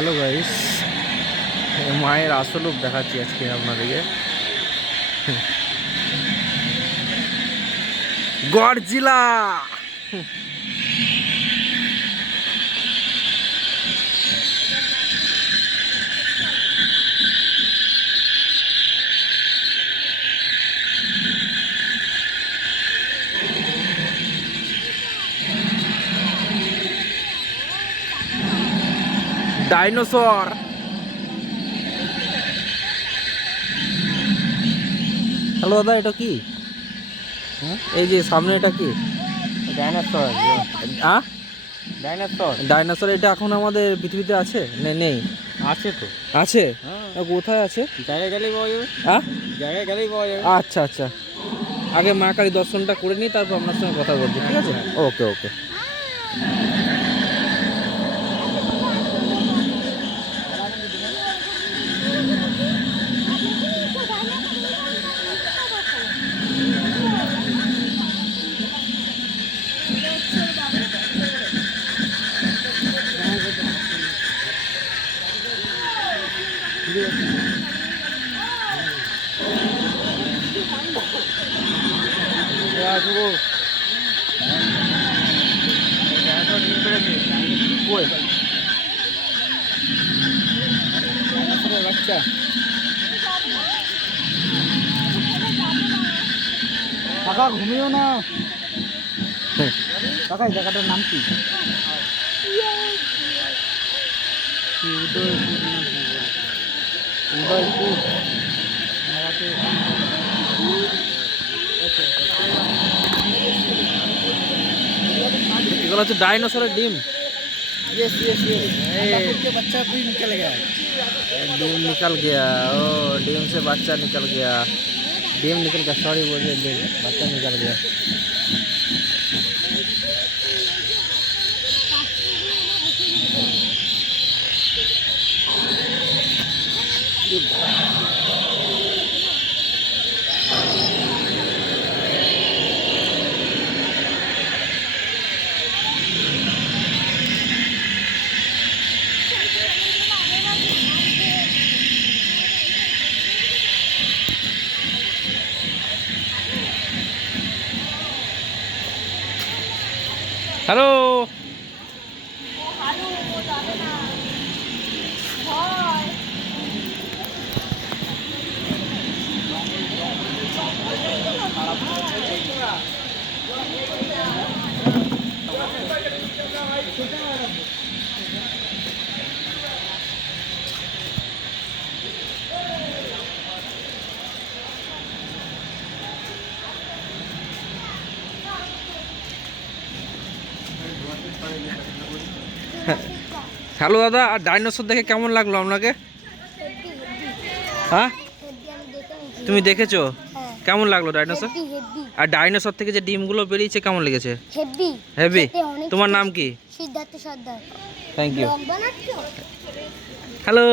Hello guys, মায়ের আসল রূপ দেখাচ্ছি আজকে আপনাদেরকে। গডজিলা। ডাইনোসর। হ্যালো দাদা, এটা কি? এই যে সামনে এটা কি? ডাইনোসর। হ্যাঁ, ডাইনোসর ডাইনোসর। এটা এখন আমাদের পৃথিবীতে আছে? নেই। আছে তো। আছে? হ্যাঁ, কোথায় আছে? জায়গায় গেলেই পাওয়া যাবে। হ্যাঁ, জায়গায় গেলেই পাওয়া যাবে। আচ্ছা আচ্ছা, আগে মা কালী দর্শনটা করে নিই, তারপর আপনার সঙ্গে কথা বলছি, ঠিক আছে? ওকে ওকে। বাচ্চা কাকা ঘুমিও না। কাকা এই জায়গাটার নাম কি? উদয়পুর। এগুলো হচ্ছে ডাইনোসরের ডিম। यस यस यस के बच्चा भी निकल गया। डिम निकल गया। ओ, डिम से बच्चा निकल गया। डिम निकल गया, सॉरी बोलिए, डिम बच्चा निकल गया। হ্যালো। হ্যালো দাদা, আর ডাইনোসর দেখে কেমন লাগলো আপনাকে? হ্যাঁ, তুমি দেখেছো? কেমন লাগলো ডাইনোসর? আর ডাইনোসর থেকে যে ডিমগুলো বেরিয়েছে কেমন লেগেছে? Heavy heavy. তোমার নাম কি? Siddharth Sardar. Thank you. Blog বানাচ্ছো? হ্যালো।